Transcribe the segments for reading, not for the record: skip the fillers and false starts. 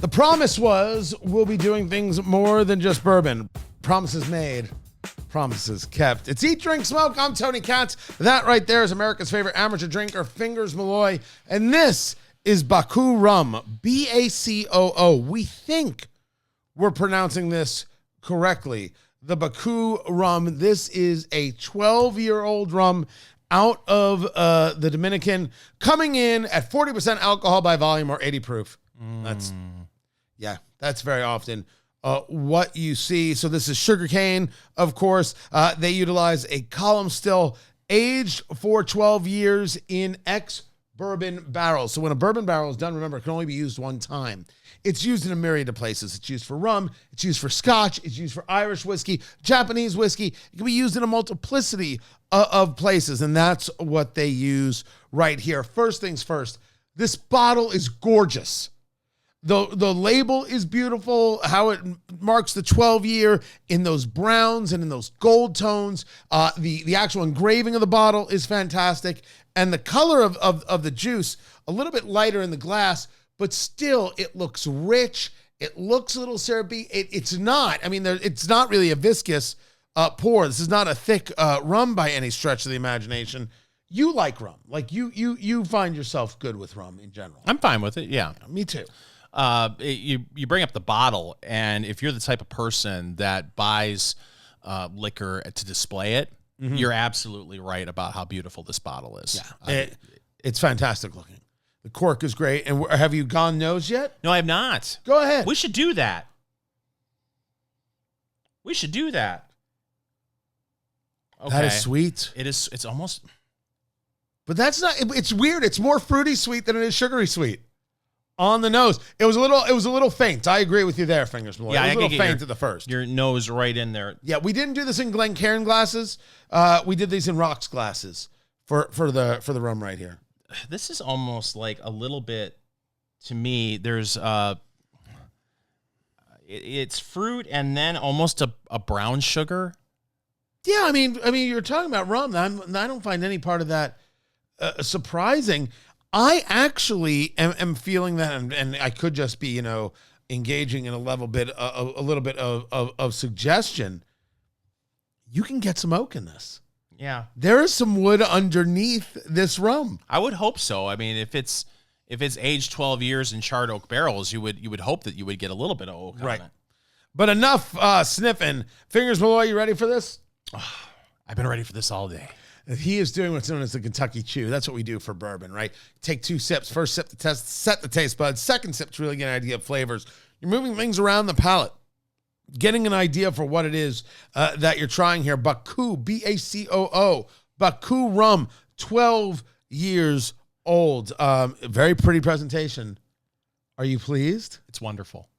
The promise was we'll be doing things more than just bourbon. Promises made, promises kept. It's Eat, Drink, Smoke. I'm Tony Katz. That right there is America's favorite amateur drinker, Fingers Malloy. And this is Bacoo Rum, B-A-C-O-O. We think we're pronouncing this correctly. The Bacoo Rum. This is a 12-year-old rum out of the Dominican, coming in at 40% alcohol by volume or 80 proof. That's very often what you see. So this is sugarcane, of course. They utilize a column still aged for 12 years in ex-bourbon barrels. So when a bourbon barrel is done, remember, it can only be used one time. It's used in a myriad of places. It's used for rum. It's used for scotch. It's used for Irish whiskey, Japanese whiskey. It can be used in a multiplicity of places, and that's what they use right here. First things first, this bottle is gorgeous. The label is beautiful, how it marks the 12-year in those browns and in those gold tones. The actual engraving of the bottle is fantastic. And the color of the juice, a little bit lighter in the glass, but still it looks rich. It looks a little syrupy. It's not really a viscous pour. This is not a thick rum by any stretch of the imagination. You like rum. Like you find yourself good with rum in general. I'm fine with it, yeah. Me too. You bring up the bottle, and if you're the type of person that buys liquor to display it, you're absolutely right about how beautiful this bottle is. Yeah, it's fantastic looking. The cork is great. And have you gone nose yet? No, I have not. Go ahead. We should do that. Okay. That is sweet. It is. It's almost. But that's not. It's weird. It's more fruity sweet than it is sugary sweet. On the nose, it was a little faint. I agree with you there, Fingers Malloy. Yeah, it was a little faint at the first. Your nose right in there. Yeah, we didn't do this in Glencairn glasses. We did these in rocks glasses for the rum right here. This is almost like a little bit, to me, there's it's fruit and then almost a brown sugar. Yeah, I mean, you're talking about rum. I don't find any part of that surprising. I actually am feeling that, and I could just be, engaging in a little bit of suggestion. You can get some oak in this. Yeah, there is some wood underneath this rum. I would hope so. I mean, if it's aged 12 years in charred oak barrels, you would hope that you would get a little bit of oak on it. But enough sniffing. Fingers Malloy, you ready for this? Oh, I've been ready for this all day. He is doing what's known as the Kentucky Chew. That's what we do for bourbon, right? Take 2 sips. First sip to set the taste buds. Second sip to really get an idea of flavors. You're moving things around the palate, getting an idea for what it is that you're trying here. Bacoo, B-A-C-O-O. Bacoo Rum, 12 years old. Very pretty presentation. Are you pleased? It's wonderful.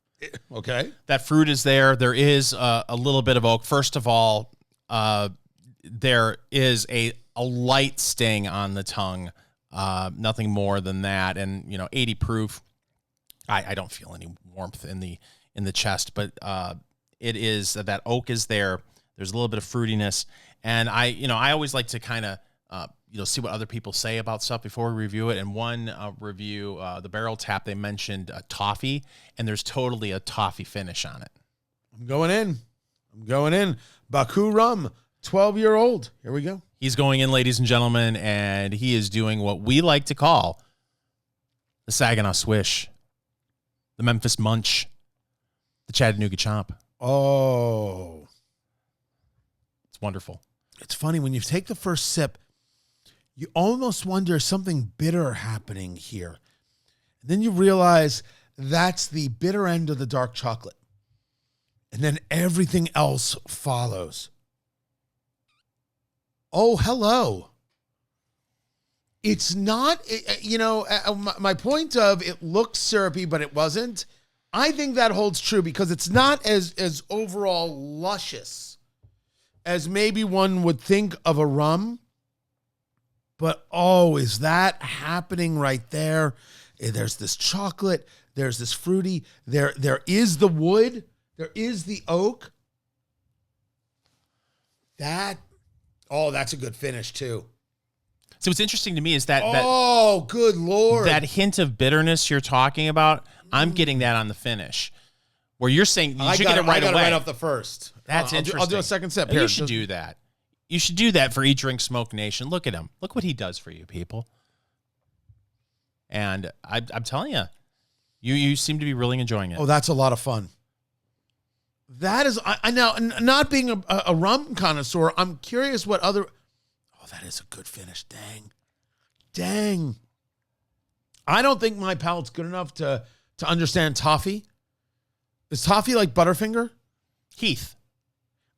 Okay. That fruit is there. There is a little bit of oak. First of all, there is a light sting on the tongue, nothing more than that. And 80 proof. I don't feel any warmth in the chest, but it is that oak is there. There's a little bit of fruitiness, and I always like to kind of see what other people say about stuff before we review it. And one review, the barrel tap, they mentioned toffee, and there's totally a toffee finish on it. I'm going in. Bacoo Rum. 12-year-old. Here we go. He's going in, ladies and gentlemen, and he is doing what we like to call the Saginaw Swish, the Memphis Munch, the Chattanooga Chomp. Oh. It's wonderful. It's funny. When you take the first sip, you almost wonder if something bitter happening here. And then you realize that's the bitter end of the dark chocolate. And then everything else follows. Oh, hello. It's not, my point of it looks syrupy, but it wasn't. I think that holds true because it's not as overall luscious as maybe one would think of a rum. But, is that happening right there? There's this chocolate. There's this fruity. There is the wood. There is the oak. That's a good finish, too. So what's interesting to me is that good Lord. that hint of bitterness you're talking about, I'm getting that on the finish. Where you're saying you should get it right I got away. Right off the first. That's interesting. I'll do a second sip. You should do that. You should do that for Eat, Drink, Smoke Nation. Look at him. Look what he does for you, people. And I'm telling you, you seem to be really enjoying it. Oh, that's a lot of fun. That is, I now, not being a rum connoisseur, I'm curious what other, oh, that is a good finish. Dang. I don't think my palate's good enough to understand toffee. Is toffee like Butterfinger? Heath.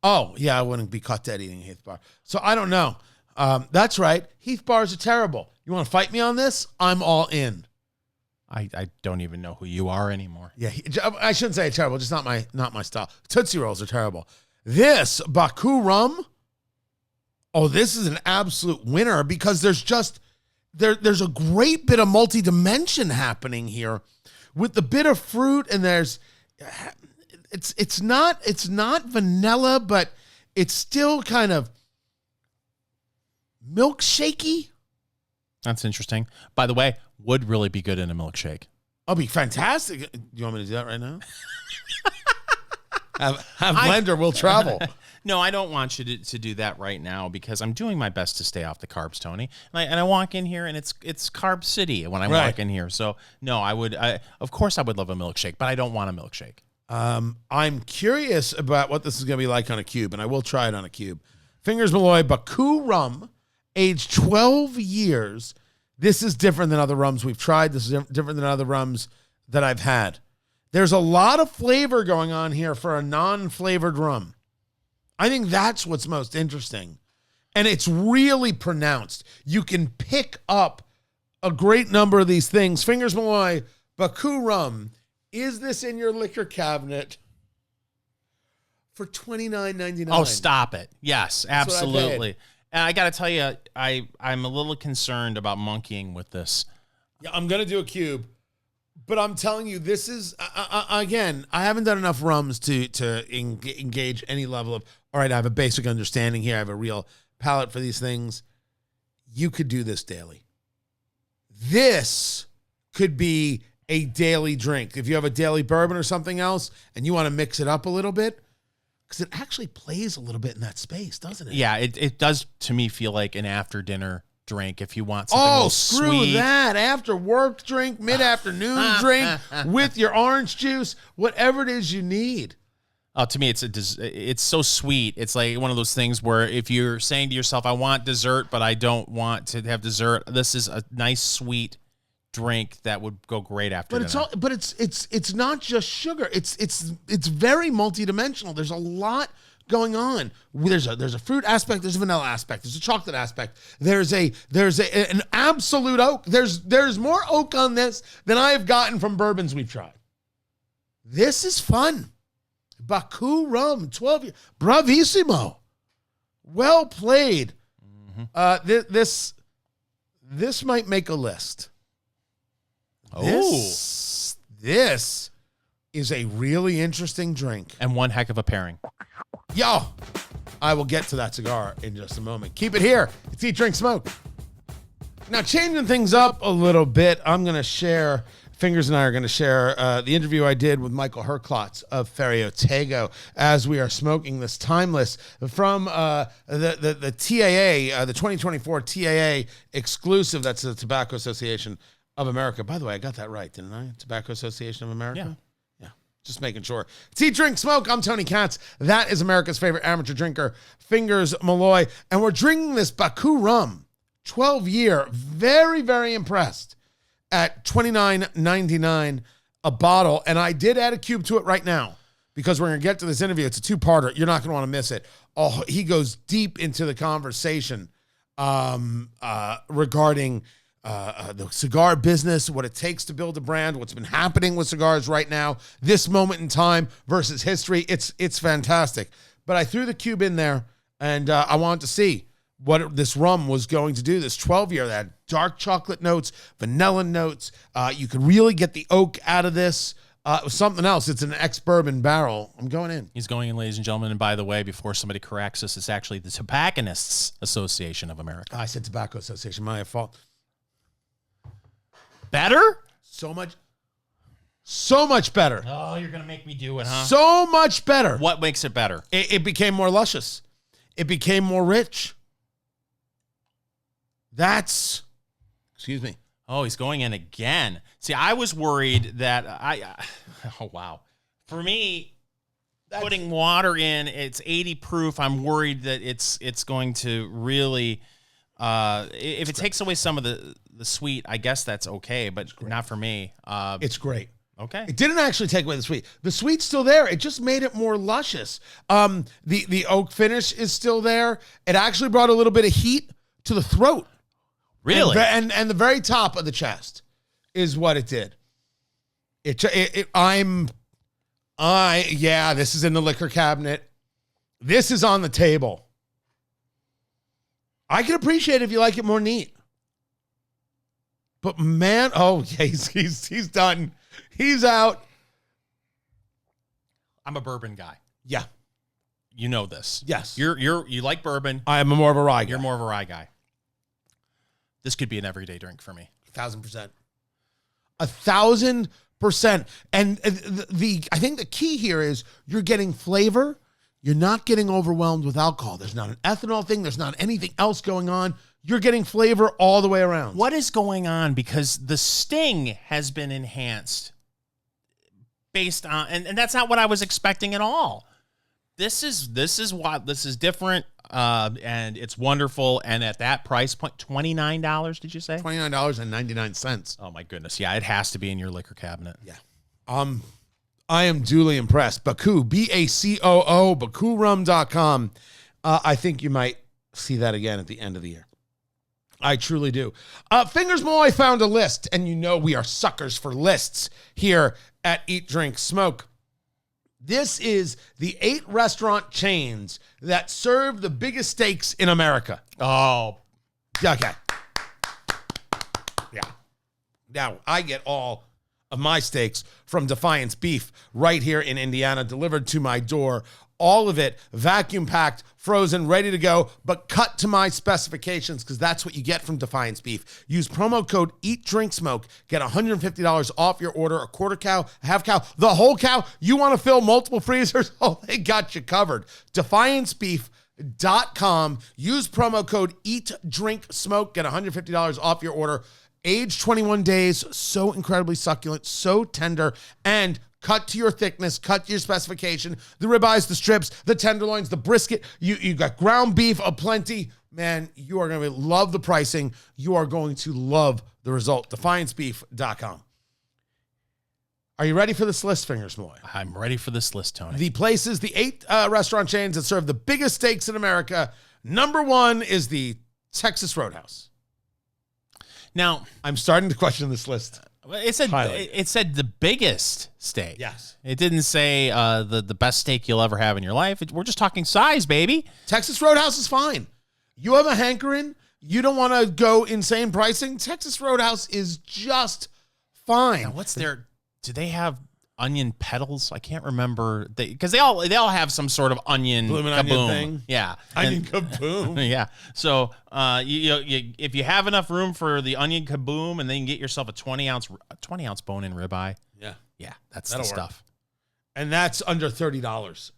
Oh, yeah, I wouldn't be caught dead eating a Heath bar. So I don't know. That's right. Heath bars are terrible. You want to fight me on this? I'm all in. I don't even know who you are anymore. Yeah, I shouldn't say terrible, just not my style. Tootsie Rolls are terrible. This Bacoo rum, oh, this is an absolute winner because there's a great bit of multi-dimension happening here with the bit of fruit, and it's not vanilla, but it's still kind of milkshakey. That's interesting. By the way, would really be good in a milkshake. I'll be fantastic. Do you want me to do that right now? have blender will travel. No, I don't want you to do that right now because I'm doing my best to stay off the carbs, Tony. And I walk in here and it's carb city when I walk in here. So no, of course I would love a milkshake, but I don't want a milkshake. I'm curious about what this is going to be like on a cube, and I will try it on a cube. Fingers Malloy Bacoo rum, aged 12 years. This is different than other rums we've tried. This is different than other rums that I've had. There's a lot of flavor going on here for a non-flavored rum. I think that's what's most interesting. And it's really pronounced. You can pick up a great number of these things. Fingers Malloy Bacoo rum. Is this in your liquor cabinet for $29.99? Oh, stop it. Yes, absolutely. And I got to tell you, I'm a little concerned about monkeying with this. Yeah, I'm going to do a cube. But I'm telling you, this is, again, I haven't done enough rums to engage any level of, all right, I have a basic understanding here. I have a real palate for these things. You could do this daily. This could be a daily drink. If you have a daily bourbon or something else and you want to mix it up a little bit, because it actually plays a little bit in that space, doesn't it? Yeah, it does to me feel like an after dinner drink if you want something a little screw sweet. That. After work drink, mid-afternoon drink with your orange juice, whatever it is you need. Oh, to me, it's so sweet. It's like one of those things where if you're saying to yourself, I want dessert, but I don't want to have dessert, this is a nice, sweet drink that would go great after dinner. It's not just sugar. It's very multidimensional. There's a lot going on. There's a fruit aspect, there's a vanilla aspect, there's a chocolate aspect, there's an absolute oak. There's more oak on this than I have gotten from bourbons we've tried. This is fun. Bacoo rum, 12 years. Bravissimo. Well played. Mm-hmm. This might make a list. This is a really interesting drink. And one heck of a pairing. Yo, I will get to that cigar in just a moment. Keep it here. It's Eat, Drink, Smoke. Now, changing things up a little bit, I'm going to share, Fingers and I are going to share the interview I did with Michael Herklots of Ferio Tego as we are smoking this Timeless from the TAA, the 2024 TAA exclusive. That's the Tobacco Association of America. By the way, I got that right, didn't I? Tobacco Association of America? Yeah. Just making sure. It's Eat, Drink, Smoke. I'm Tony Katz. That is America's favorite amateur drinker, Fingers Malloy. And we're drinking this Bacoo rum, 12-year. Very, very impressed at $29.99 a bottle. And I did add a cube to it right now because we're going to get to this interview. It's a two-parter. You're not going to want to miss it. Oh, he goes deep into the conversation regarding the cigar business, what it takes to build a brand, what's been happening with cigars right now, this moment in time versus history. It's fantastic. But I threw the cube in there, and I wanted to see what this rum was going to do. This 12-year that had dark chocolate notes, vanilla notes. You could really get the oak out of this. Something else. It's an ex-bourbon barrel. I'm going in. He's going in, ladies and gentlemen. And by the way, before somebody corrects us, it's actually the Tobacconists Association of America. I said Tobacco Association. My fault. Better? So So much better. Oh, you're going to make me do it, huh? So much better. What makes it better? It became more luscious. It became more rich. Excuse me. Oh, he's going in again. See, I was worried that oh, wow. For me, putting water in, it's 80 proof. I'm worried that it's going to really, if it takes away some of the sweet, I guess that's okay, but not for me. It's great. Okay. It didn't actually take away the sweet. The sweet's still there. It just made it more luscious. The oak finish is still there. It actually brought a little bit of heat to the throat. Really? And the very top of the chest is what it did. This is in the liquor cabinet. This is on the table. I can appreciate it if you like it more neat. But man, he's done. He's out. I'm a bourbon guy. Yeah. You know this. Yes. You like bourbon. I am more of a rye guy. You're more of a rye guy. This could be an everyday drink for me. 1,000%. 1,000%. And I think the key here is you're getting flavor. You're not getting overwhelmed with alcohol. There's not an ethanol thing. There's not anything else going on. You're getting flavor all the way around. What is going on? Because the sting has been enhanced based on, and that's not what I was expecting at all. This is different, and it's wonderful. And at that price point, $29, did you say? $29.99. Oh my goodness. Yeah, it has to be in your liquor cabinet. Yeah. I am duly impressed. Bacoo, Bacoo, BacooRum.com. I think you might see that again at the end of the year. I truly do. Fingers Mo, I found a list, and you know we are suckers for lists here at Eat, Drink, Smoke. This is the 8 restaurant chains that serve the biggest steaks in America. Oh. Okay. Yeah. Now, I get all of my steaks from Defiance Beef right here in Indiana, delivered to my door. All of it vacuum packed, frozen, ready to go, but cut to my specifications because that's what you get from Defiance Beef. Use promo code EATDRINKSMOKE. Get $150 off your order. A quarter cow, a half cow, the whole cow. You want to fill multiple freezers? Oh, they got you covered. DefianceBeef.com. Use promo code EATDRINKSMOKE. Get $150 off your order. Aged 21 days. So incredibly succulent, so tender, and cut to your thickness, cut to your specification. The ribeyes, the strips, the tenderloins, the brisket. You got ground beef aplenty. Man, you are going to love the pricing. You are going to love the result. DefianceBeef.com. Are you ready for this list, Fingers Moy? I'm ready for this list, Tony. The places, the 8 restaurant chains that serve the biggest steaks in America. Number 1 is the Texas Roadhouse. Now, I'm starting to question this list. It said the biggest steak. Yes. It didn't say the best steak you'll ever have in your life. We're just talking size, baby. Texas Roadhouse is fine. You have a hankering. You don't want to go insane pricing. Texas Roadhouse is just fine. Now, do they have onion petals? I can't remember. Because they all have some sort of onion Bloomin' kaboom. onion thing. Yeah. Onion kaboom. Yeah. So if you have enough room for the onion kaboom, and then you can get yourself a 20 ounce bone-in ribeye. Yeah. Yeah, that's That'll the work. stuff. And that's under $30.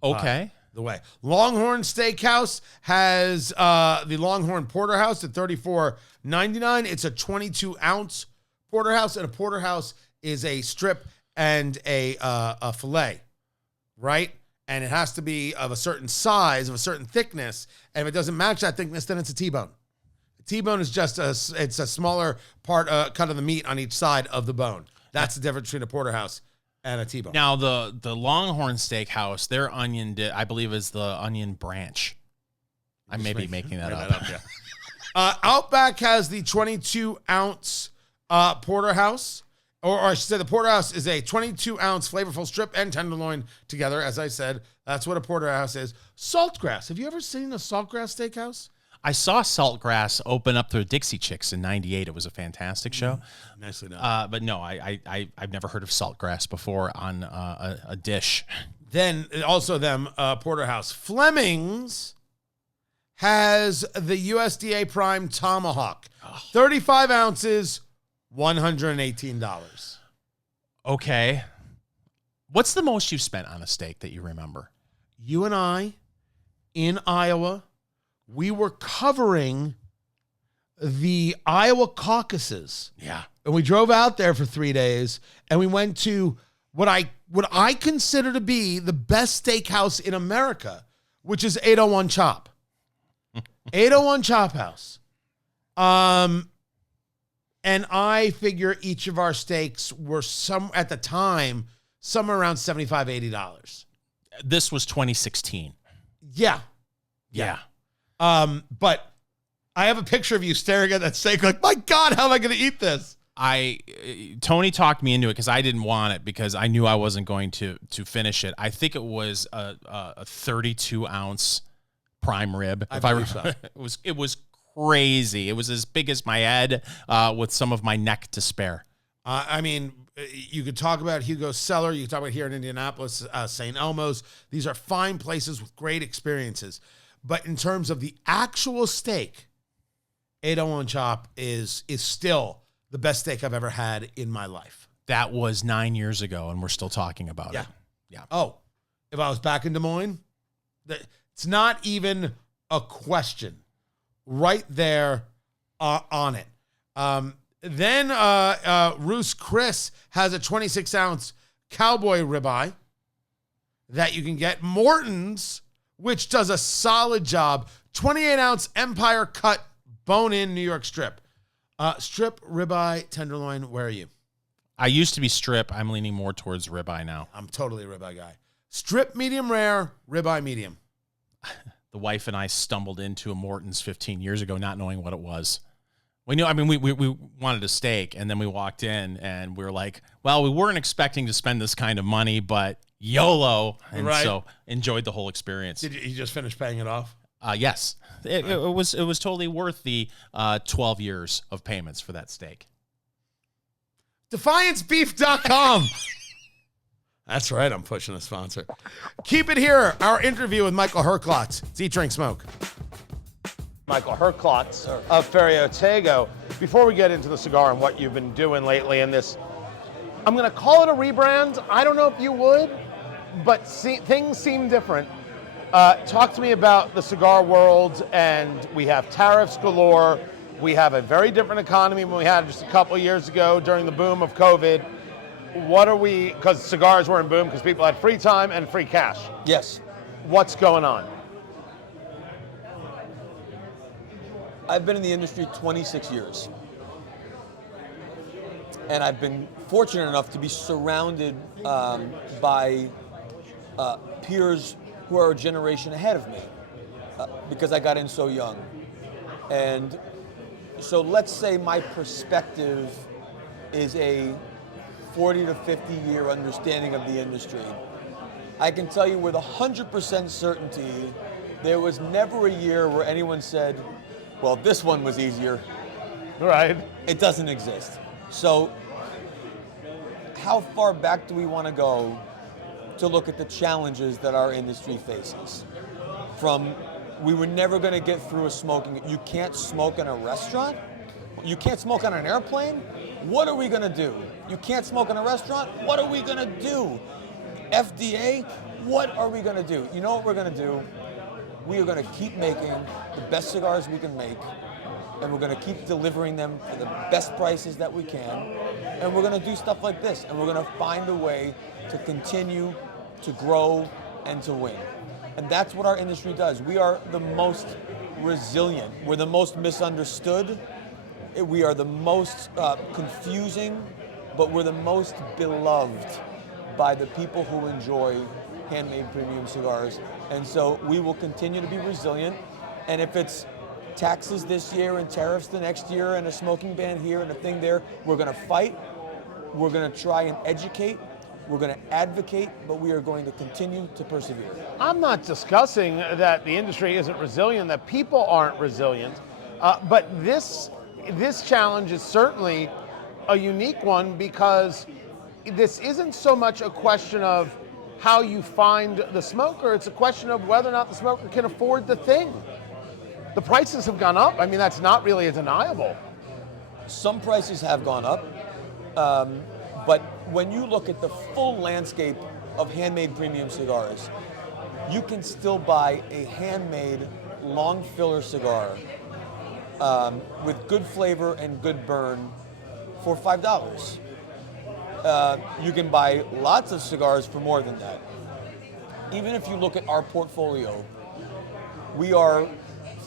Okay. The way. Longhorn Steakhouse has the Longhorn Porterhouse at $34.99. It's a 22-ounce porterhouse, and a porterhouse is a strip and a fillet, right? And it has to be of a certain size, of a certain thickness. And if it doesn't match that thickness, then it's a T-bone. A T-bone is just a smaller part, cut of the meat on each side of the bone. That's the difference between a porterhouse and a T-bone. Now, the Longhorn Steakhouse, their onion, I believe, is the onion branch. I may be making that up. Yeah. Outback has the 22-ounce porterhouse. Or I should say the porterhouse is a 22-ounce flavorful strip and tenderloin together. As I said, that's what a porterhouse is. Saltgrass. Have you ever seen a Saltgrass Steakhouse? I saw Saltgrass open up the Dixie Chicks in '98. It was a fantastic show. Nicely done. But no, I've never heard of Saltgrass before on a dish. Then also porterhouse. Fleming's has the USDA Prime Tomahawk. 35 ounces, $118. Okay. What's the most you've spent on a steak that you remember? You and I in Iowa, we were covering the Iowa caucuses. Yeah. And we drove out there for 3 days, and we went to what I consider to be the best steakhouse in America, which is 801 Chop. 801 Chop House. And I figure each of our steaks were at the time, somewhere around $75, $80. This was 2016. Yeah. But I have a picture of you staring at that steak like, my God, how am I going to eat this? Tony talked me into it because I didn't want it because I knew I wasn't going to finish it. I think it was a 32 ounce prime rib. If I remember, it was crazy. It was as big as my head, with some of my neck to spare. I mean, you could talk about Hugo's Cellar. You could talk about here in Indianapolis, St. Elmo's. These are fine places with great experiences. But in terms of the actual steak, 801 Chop is still the best steak I've ever had in my life. That was 9 years ago, and we're still talking about it. Yeah. Oh, if I was back in Des Moines, it's not even a question. Right there on it. Then Roos Chris has a 26-ounce cowboy ribeye that you can get. Morton's, which does a solid job, 28-ounce Empire cut bone-in New York strip. Strip, ribeye, tenderloin, where are you? I used to be strip. I'm leaning more towards ribeye now. I'm totally a ribeye guy. Strip, medium rare, ribeye, medium. The wife and I stumbled into a Morton's 15 years ago, not knowing what it was. We knew, I mean, we wanted a steak, and then we walked in, and we were like, well, we weren't expecting to spend this kind of money, but YOLO. And so enjoyed the whole experience. Did you just finish paying it off? Yes. It was totally worth the 12 years of payments for that steak. DefianceBeef.com. That's right, I'm pushing a sponsor. Keep it here, our interview with Michael Herklots. It's Eat, Drink, Smoke. Michael Herklots of Ferio Tego. Before we get into the cigar and what you've been doing lately in this, I'm going to call it a rebrand. I don't know if you would, but things seem different. Talk to me about the cigar world, and we have tariffs galore. We have a very different economy than we had just a couple of years ago during the boom of COVID. What are we, because cigars were in boom because people had free time and free cash. Yes. What's going on? I've been in the industry 26 years. And I've been fortunate enough to be surrounded by peers who are a generation ahead of me because I got in so young. And so let's say my perspective is a 40 to 50 year understanding of the industry. I can tell you with 100% certainty, there was never a year where anyone said, well, this one was easier. Right. It doesn't exist. So how far back do we want to go to look at the challenges that our industry faces? From, we were never going to get through a smoking, you can't smoke in a restaurant? You can't smoke on an airplane? What are we going to do? You can't smoke in a restaurant? What are we going to do? FDA? What are we going to do? You know what we're going to do? We are going to keep making the best cigars we can make, and we're going to keep delivering them for the best prices that we can, and we're going to do stuff like this, and we're going to find a way to continue to grow and to win. And that's what our industry does. We are the most resilient. We're the most misunderstood. We are the most confusing, but we're the most beloved by the people who enjoy handmade premium cigars. And so we will continue to be resilient. And if it's taxes this year and tariffs the next year and a smoking ban here and a thing there, we're going to fight. We're going to try and educate. We're going to advocate, but we are going to continue to persevere. I'm not discussing that the industry isn't resilient, that people aren't resilient, but this challenge is certainly a unique one because this isn't so much a question of how you find the smoker, it's a question of whether or not the smoker can afford the thing. The prices have gone up. I mean, that's not really undeniable. Some prices have gone up, But when you look at the full landscape of handmade premium cigars, you can still buy a handmade long filler cigar with good flavor and good burn for $5. You can buy lots of cigars for more than that. Even if you look at our portfolio, we are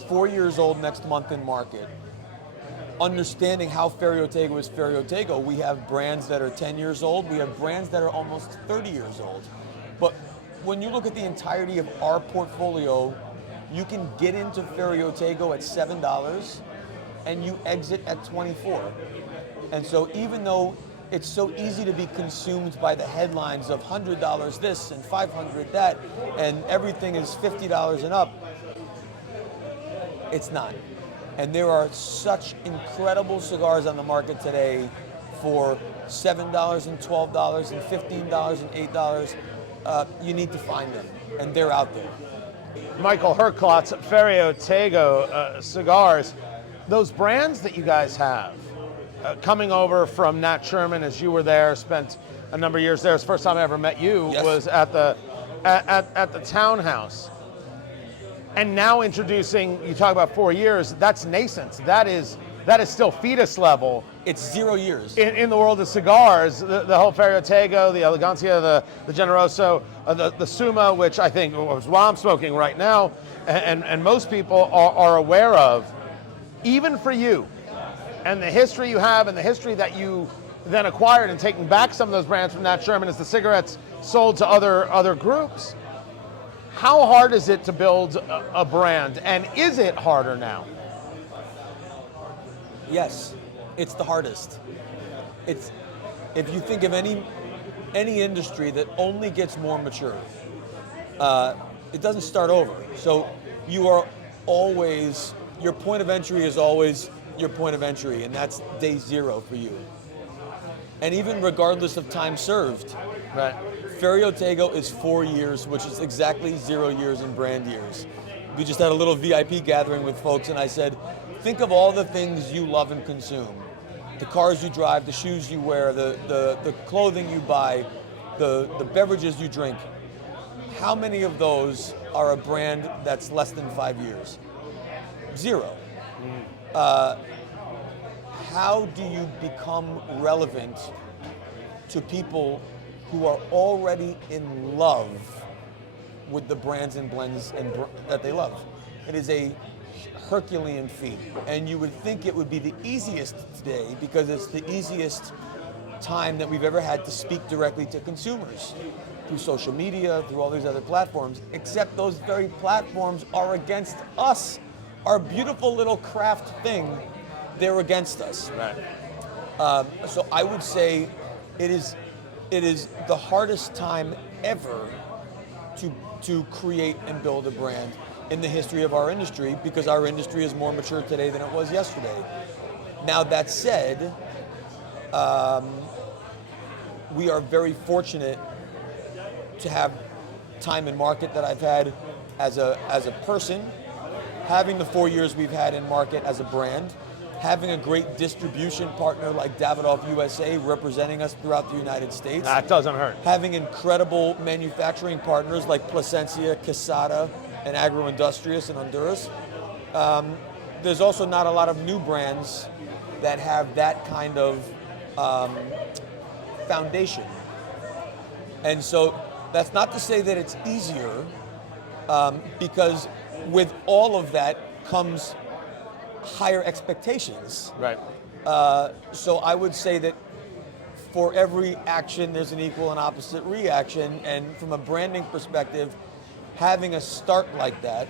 4 years old next month in market. Understanding how Ferio Tego is Ferio Tego, we have brands that are 10 years old, we have brands that are almost 30 years old. But when you look at the entirety of our portfolio, you can get into Ferio Tego at $7 and you exit at 24. And so even though it's so easy to be consumed by the headlines of $100 this and $500 that, and everything is $50 and up, it's not. And there are such incredible cigars on the market today for $7 and $12 and $15 and $8. You need to find them, and they're out there. Michael Herklots, Ferio Tego Cigars. Those brands that you guys have, coming over from Nat Sherman as you were there, spent a number of years there. It's the first time I ever met you. Yes. Was at the Townhouse. And now introducing, you talk about 4 years, that's nascent. That is still fetus level. It's 0 years. In the world of cigars, the whole Ferio Tego, the Elegancia, the Generoso, the Suma, which I think is what I'm smoking right now, and most people are aware of, even for you, and the history you have and the history that you then acquired and taking back some of those brands from Nat Sherman as the cigarettes sold to other groups. How hard is it to build a brand, and is it harder now? Yes, it's the hardest. It's, if you think of any industry that only gets more mature, it doesn't start over. So you are always, your point of entry is always your point of entry, and that's day zero for you. And even regardless of time served, Right. Ferio Tego is 4 years, which is exactly 0 years in brand years. We just had a little VIP gathering with folks, and I said, think of all the things you love and consume. The cars you drive, the shoes you wear, the clothing you buy, the beverages you drink. How many of those are a brand that's less than 5 years? Zero. How do you become relevant to people who are already in love with the brands and blends that they love? It is a Herculean feat, and you would think it would be the easiest today because it's the easiest time that we've ever had to speak directly to consumers through social media, through all these other platforms, except those very platforms are against us. Our beautiful little craft thing, they're against us. Right. So I would say it is the hardest time ever to create and build a brand in the history of our industry, because our industry is more mature today than it was yesterday. Now that said, we are very fortunate to have time in market that I've had as a person, having the 4 years we've had in market as a brand, having a great distribution partner like Davidoff USA representing us throughout the United States. That doesn't hurt. Having incredible manufacturing partners like Plasencia, Quesada, and Agroindustrias in Honduras. There's also not a lot of new brands that have that kind of foundation. And so that's not to say that it's easier, because with all of that comes higher expectations. Right. So I would say that for every action, there's an equal and opposite reaction. And from a branding perspective, having a start like that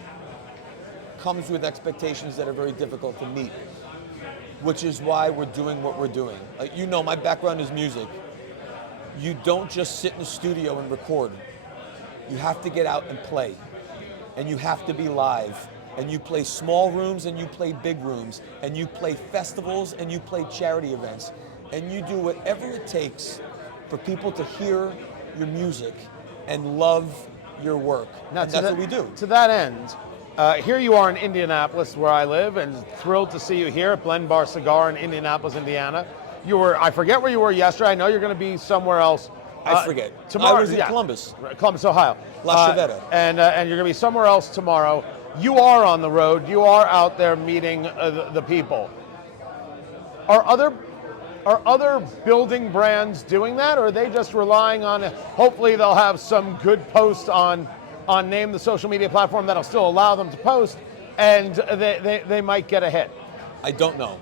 comes with expectations that are very difficult to meet, which is why we're doing what we're doing. You know, my background is music. You don't just sit in the studio and record. You have to get out and play, and you have to be live. And you play small rooms and you play big rooms, and you play festivals and you play charity events, and you do whatever it takes for people to hear your music and love your work. Now, and that's what we do. To that end, here you are in Indianapolis, where I live, and thrilled to see you here at Blend Bar Cigar in Indianapolis, Indiana. I forget where you were yesterday. I know you're going to be somewhere else. I forget. Tomorrow. I was in Columbus. Columbus, Ohio. La Chaveta. And you're going to be somewhere else tomorrow. You are on the road. You are out there meeting the people. Are other building brands doing that, or are they just relying on, hopefully they'll have some good posts on name the social media platform that'll still allow them to post, and they might get a hit? I don't know.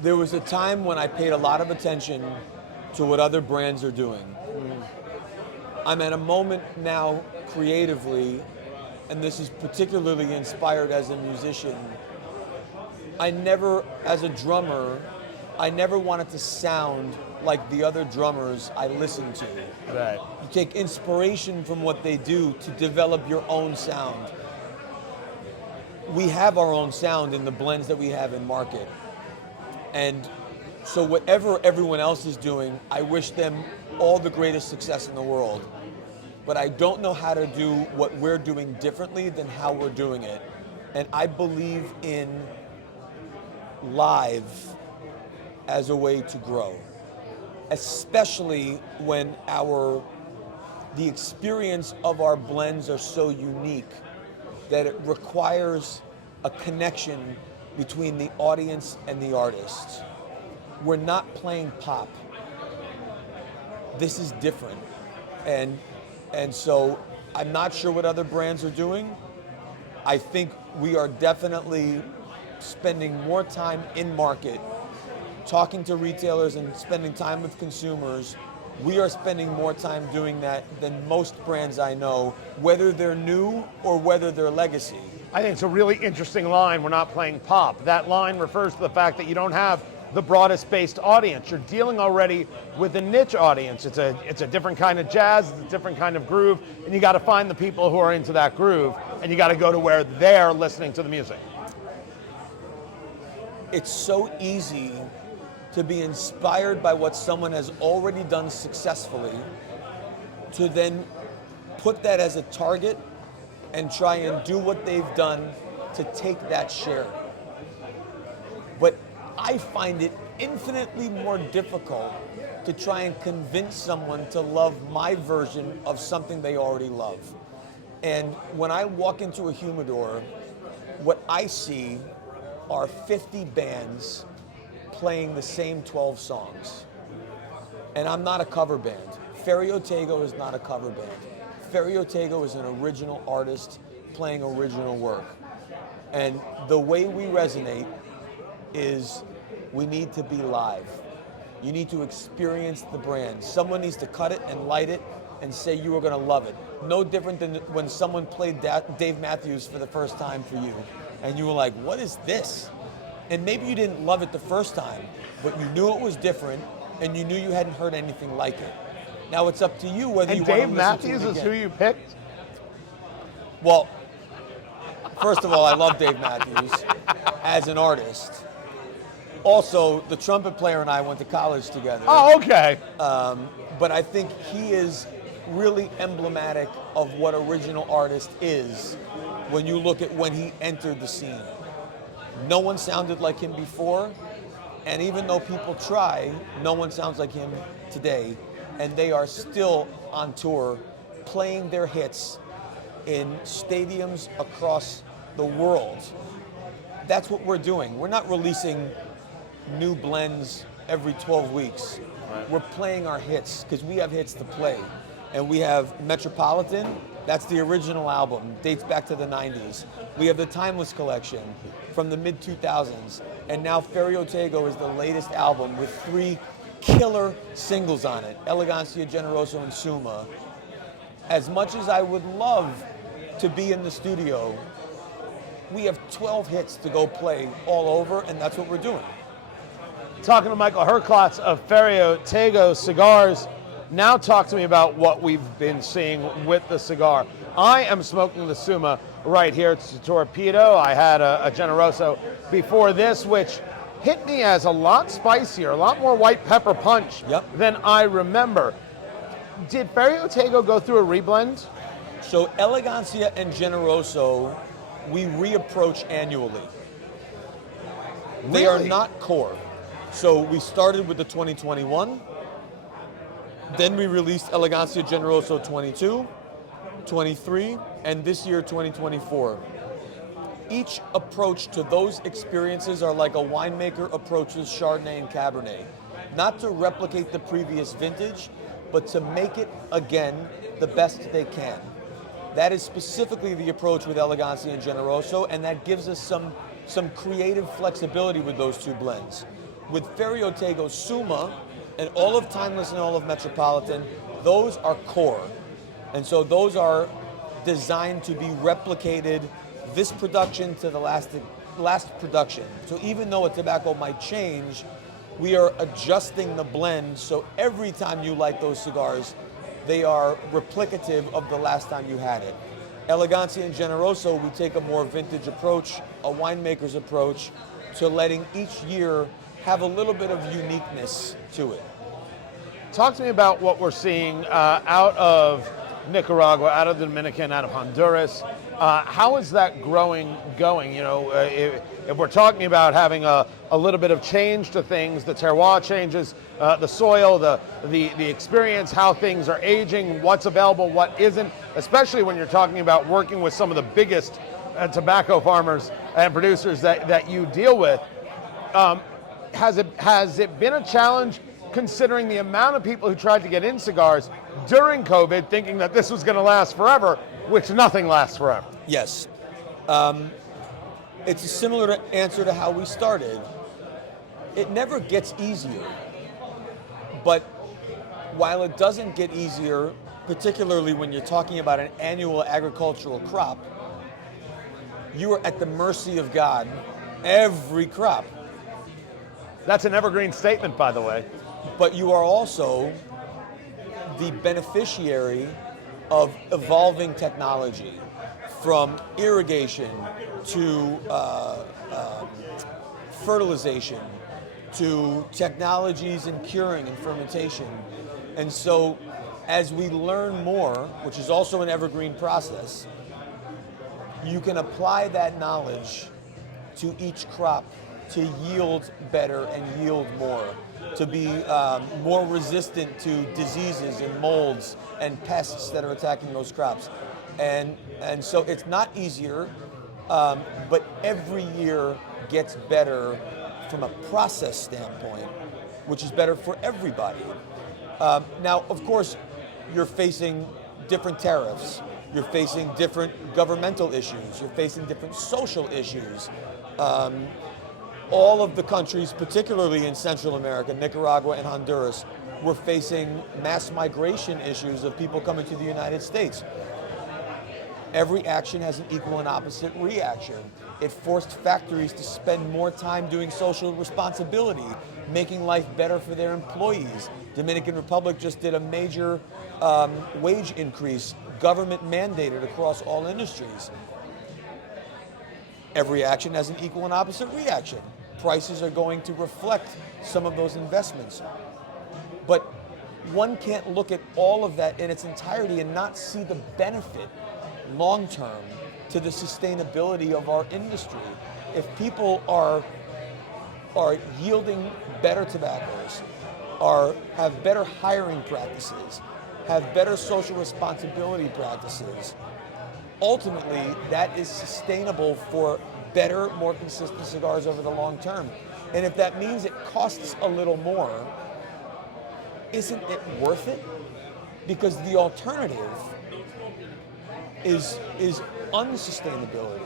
There was a time when I paid a lot of attention to what other brands are doing. I'm at a moment now creatively, and this is particularly inspired as a musician. As a drummer, I never wanted to sound like the other drummers I listened to. Right. You take inspiration from what they do to develop your own sound. We have our own sound in the blends that we have in market. And so whatever everyone else is doing, I wish them all the greatest success in the world. But I don't know how to do what we're doing differently than how we're doing it. And I believe in live as a way to grow, especially when the experience of our blends are so unique that it requires a connection between the audience and the artist. We're not playing pop. This is different. And so I'm not sure what other brands are doing. I think we are definitely spending more time in market, talking to retailers and spending time with consumers. We are spending more time doing that than most brands I know, whether they're new or whether they're legacy. I think it's a really interesting line, we're not playing pop. That line refers to the fact that you don't have the broadest based audience. You're dealing already with a niche audience. It's a different kind of jazz, it's a different kind of groove, and you got to find the people who are into that groove, and you got to go to where they're listening to the music. It's so easy to be inspired by what someone has already done successfully, to then put that as a target and try and do what they've done to take that share. But I find it infinitely more difficult to try and convince someone to love my version of something they already love. And when I walk into a humidor, what I see are 50 bands playing the same 12 songs. And I'm not a cover band. Ferio Tego is not a cover band. Ferio Tego is an original artist playing original work. And the way we resonate is we need to be live. You need to experience the brand. Someone needs to cut it and light it and say you are gonna love it. No different than when someone played Dave Matthews for the first time for you. And you were like, what is this? And maybe you didn't love it the first time, but you knew it was different, and you knew you hadn't heard anything like it. Now it's up to you whether you want to listen to it again. And Dave Matthews is who you picked? Well, first of all, I love Dave Matthews as an artist. Also, the trumpet player and I went to college together. Oh, okay. But I think he is really emblematic of what original artist is when you look at when he entered the scene. No one sounded like him before, and even though people try, no one sounds like him today, and they are still on tour playing their hits in stadiums across the world. That's what we're doing. We're not releasing new blends every 12 weeks. We're playing our hits because we have hits to play. And we have Metropolitan, that's the original album, dates back to the 90s. We have the Timeless collection from the mid-2000s. And now Ferio Tego is the latest album with 3 killer singles on it, Elegancia, Generoso, and Suma. As much as I would love to be in the studio, we have 12 hits to go play all over, and that's what we're doing. Talking to Michael Herklots of Ferio Tego Cigars. Now talk to me about what we've been seeing with the cigar. I am smoking the Suma right here. It's a Torpedo. I had a Generoso before this, which hit me as a lot spicier, a lot more white pepper punch than I remember. Did Ferio Tego go through a reblend? So Elegancia and Generoso, we reapproach annually. They are not core. So we started with the 2021, then we released Elegancia Generoso 22, 23, and this year 2024. Each approach to those experiences are like a winemaker approaches Chardonnay and Cabernet. Not to replicate the previous vintage, but to make it, again, the best they can. That is specifically the approach with Elegancia and Generoso, and that gives us some creative flexibility with those two blends. With Ferio Tego Suma and all of Timeless and all of Metropolitan, those are core. And so those are designed to be replicated this production to the last production. So even though a tobacco might change, we are adjusting the blend so every time you light those cigars, they are replicative of the last time you had it. Elegancia and Generoso, we take a more vintage approach, a winemaker's approach, to letting each year have a little bit of uniqueness to it. Talk to me about what we're seeing out of Nicaragua, out of the Dominican, out of Honduras. How is that going? You know, if we're talking about having a little bit of change to things, the terroir changes, the soil, the experience, how things are aging, what's available, what isn't, especially when you're talking about working with some of the biggest tobacco farmers and producers that you deal with. Has it been a challenge considering the amount of people who tried to get in cigars during COVID thinking that this was going to last forever, which nothing lasts forever? Yes. It's a similar answer to how we started. It never gets easier. But while it doesn't get easier, particularly when you're talking about an annual agricultural crop, you are at the mercy of God every crop. That's an evergreen statement, by the way. But you are also the beneficiary of evolving technology, from irrigation to fertilization to technologies in curing and fermentation. And so as we learn more, which is also an evergreen process, you can apply that knowledge to each crop to yield better and yield more, to be more resistant to diseases and molds and pests that are attacking those crops. And so it's not easier, but every year gets better from a process standpoint, which is better for everybody. Now, of course, you're facing different tariffs, you're facing different governmental issues, you're facing different social issues. All of the countries, particularly in Central America, Nicaragua and Honduras, were facing mass migration issues of people coming to the United States. Every action has an equal and opposite reaction. It forced factories to spend more time doing social responsibility, making life better for their employees. Dominican Republic just did a major wage increase, government mandated across all industries. Every action has an equal and opposite reaction. Prices are going to reflect some of those investments. But one can't look at all of that in its entirety and not see the benefit long-term to the sustainability of our industry. If people are yielding better tobaccos, have better hiring practices, have better social responsibility practices, ultimately that is sustainable for better, more consistent cigars over the long term. And if that means it costs a little more, isn't it worth it? Because the alternative is unsustainability.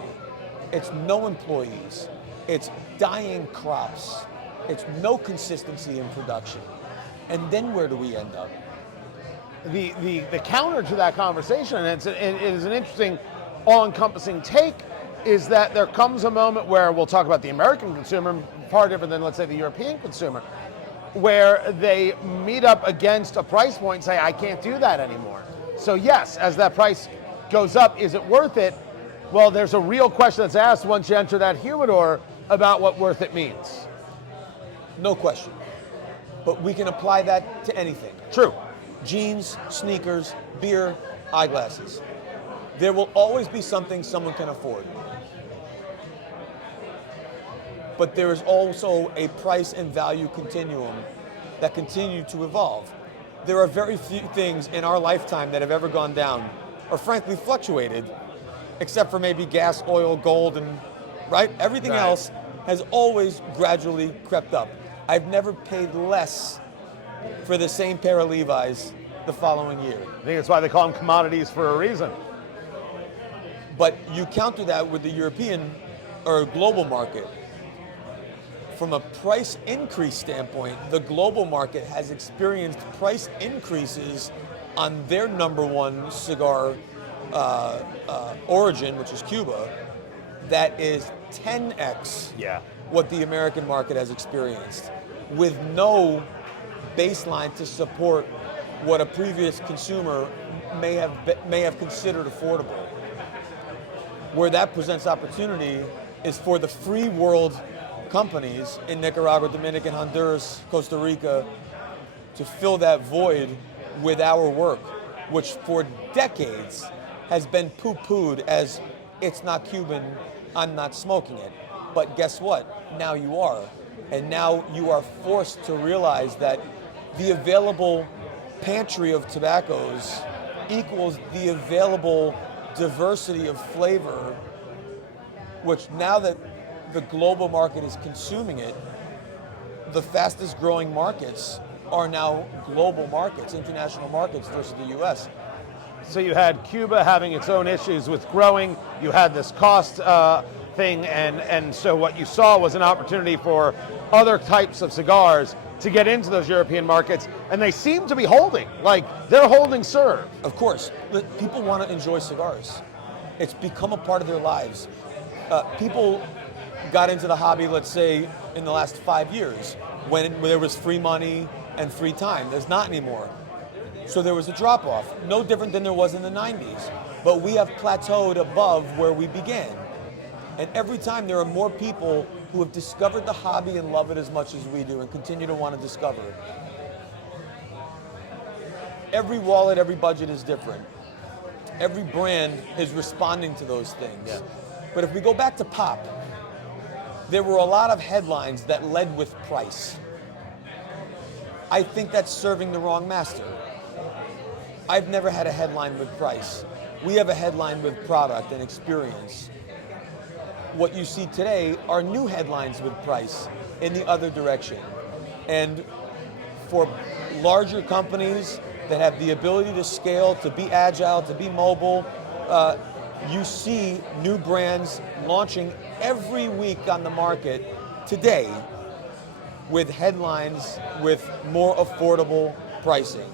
It's no employees. It's dying crops. It's no consistency in production. And then where do we end up? The counter to that conversation, and it is an interesting, all-encompassing take, is that there comes a moment where we'll talk about the American consumer, far different than, let's say, the European consumer, where they meet up against a price point and say, I can't do that anymore. So yes, as that price goes up, is it worth it? Well, there's a real question that's asked once you enter that humidor about what worth it means. No question. But we can apply that to anything. True. Jeans, sneakers, beer, eyeglasses. There will always be something someone can afford. but there is also a price and value continuum that continue to evolve. There are very few things in our lifetime that have ever gone down, or frankly fluctuated, except for maybe gas, oil, gold, and right? Everything else has always gradually crept up. I've never paid less for the same pair of Levi's the following year. I think that's why they call them commodities for a reason. But you counter that with the European or global market. From a price increase standpoint, the global market has experienced price increases on their number one cigar origin, which is Cuba, that is 10x what the American market has experienced, with no baseline to support what a previous consumer may have considered affordable. Where that presents opportunity is for the free world companies in Nicaragua, Dominican, Honduras, Costa Rica to fill that void with our work, which for decades has been poo-pooed as it's not Cuban, I'm not smoking it. But guess what? Now you are. And now you are forced to realize that the available pantry of tobaccos equals the available diversity of flavor, which now that the global market is consuming it, the fastest growing markets are now global markets, international markets versus the US. So you had Cuba having its own issues with growing, you had this cost thing, and so what you saw was an opportunity for other types of cigars to get into those European markets, and they seem to be holding, like they're holding serve. Of course, people want to enjoy cigars. It's become a part of their lives. People got into the hobby, let's say, in the last 5 years, when there was free money and free time. There's not anymore. So there was a drop-off, no different than there was in the 90s. But we have plateaued above where we began. And every time there are more people who have discovered the hobby and love it as much as we do and continue to want to discover it. Every wallet, every budget is different. Every brand is responding to those things. Yeah. But if we go back to pop, there were a lot of headlines that led with price. I think that's serving the wrong master. I've never had a headline with price. We have a headline with product and experience. What you see today are new headlines with price in the other direction. And for larger companies that have the ability to scale, to be agile, to be mobile, you see new brands launching every week on the market today with headlines with more affordable pricing.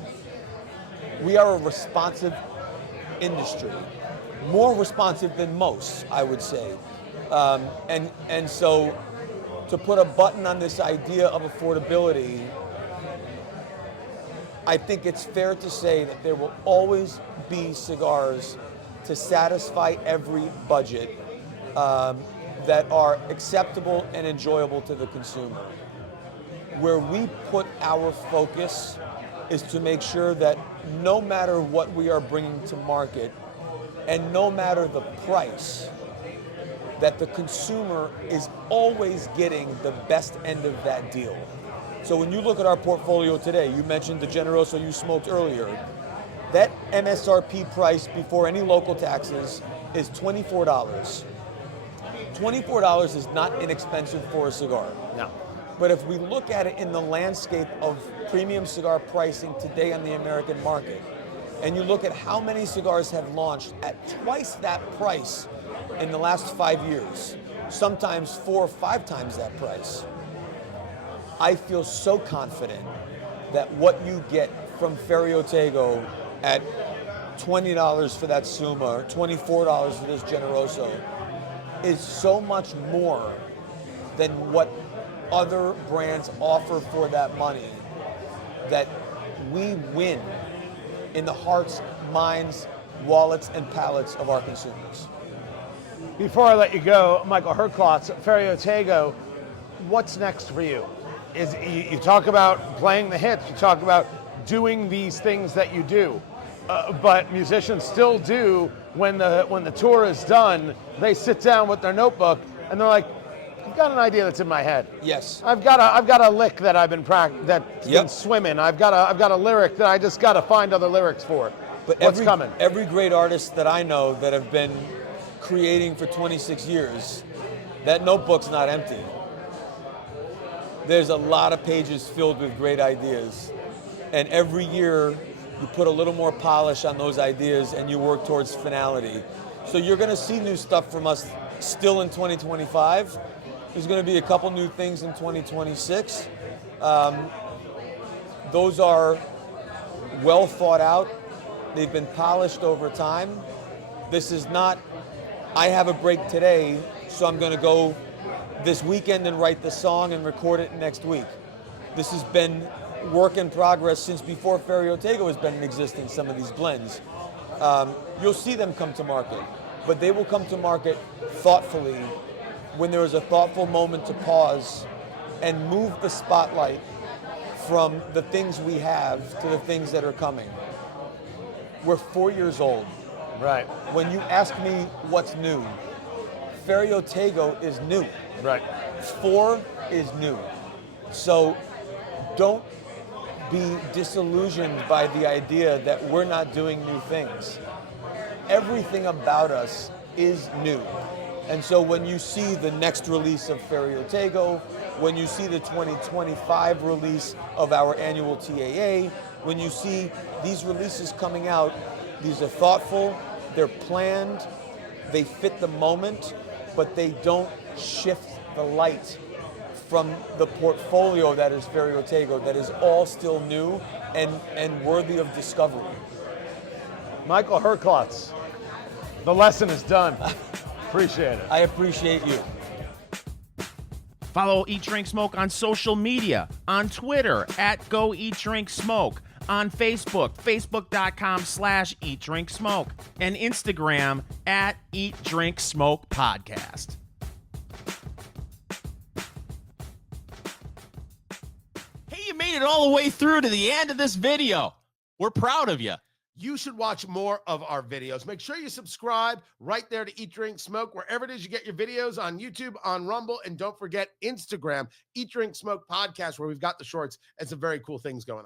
We are a responsive industry, more responsive than most, I would say. And so to put a button on this idea of affordability, I think it's fair to say that there will always be cigars to satisfy every budget that are acceptable and enjoyable to the consumer. Where we put our focus is to make sure that no matter what we are bringing to market and no matter the price, that the consumer is always getting the best end of that deal. So when you look at our portfolio today, you mentioned the Generoso you smoked earlier. That MSRP price before any local taxes is $24. $24 is not inexpensive for a cigar. No. But if we look at it in the landscape of premium cigar pricing today on the American market, and you look at how many cigars have launched at twice that price in the last 5 years, sometimes 4 or 5 times that price, I feel so confident that what you get from Ferio Tego at $20 for that Suma, or $24 for this Generoso, is so much more than what other brands offer for that money, that we win in the hearts, minds, wallets, and palates of our consumers. Before I let you go, Michael Herklots, Ferio Tego, what's next for you? You talk about playing the hits, you talk about doing these things that you do, but musicians still do, when the tour is done, they sit down with their notebook and they're like, I've got an idea that's in my head. Yes. I've got a lick that I've been that's been swimming. I've got a lyric that I just got to find other lyrics for. But what's coming? Every great artist that I know that have been creating for 26 years, that notebook's not empty. There's a lot of pages filled with great ideas. And every year you put a little more polish on those ideas and you work towards finality. So you're going to see new stuff from us still in 2025. There's going to be a couple new things in 2026. Those are well thought out. They've been polished over time. This is not, I have a break today, so I'm going to go this weekend and write the song and record it next week. This has been work in progress since before Ferio Tego has been in existence, some of these blends. You'll see them come to market, but they will come to market thoughtfully when there is a thoughtful moment to pause and move the spotlight from the things we have to the things that are coming. We're 4 years old. Right. When you ask me what's new, Ferio Tego is new. Right. 4 is new. So don't be disillusioned by the idea that we're not doing new things. Everything about us is new. And so when you see the next release of Ferio Tego, when you see the 2025 release of our annual TAA, when you see these releases coming out, these are thoughtful, they're planned, they fit the moment, but they don't shift the light from the portfolio that is Ferio Tego, that is all still new and worthy of discovery. Michael Herklots, the lesson is done. Appreciate it. I appreciate you. Follow Eat, Drink, Smoke on social media, on Twitter at Go Eat, Drink, Smoke, on Facebook, facebook.com/Eat, Drink, Smoke, and Instagram at Eat, Drink, Smoke Podcast. Hey, you made it all the way through to the end of this video. We're proud of you. You should watch more of our videos. Make sure you subscribe right there to Eat, Drink, Smoke, wherever it is you get your videos, on YouTube, on Rumble, and don't forget Instagram, Eat, Drink, Smoke Podcast, where we've got the shorts and some very cool things going on.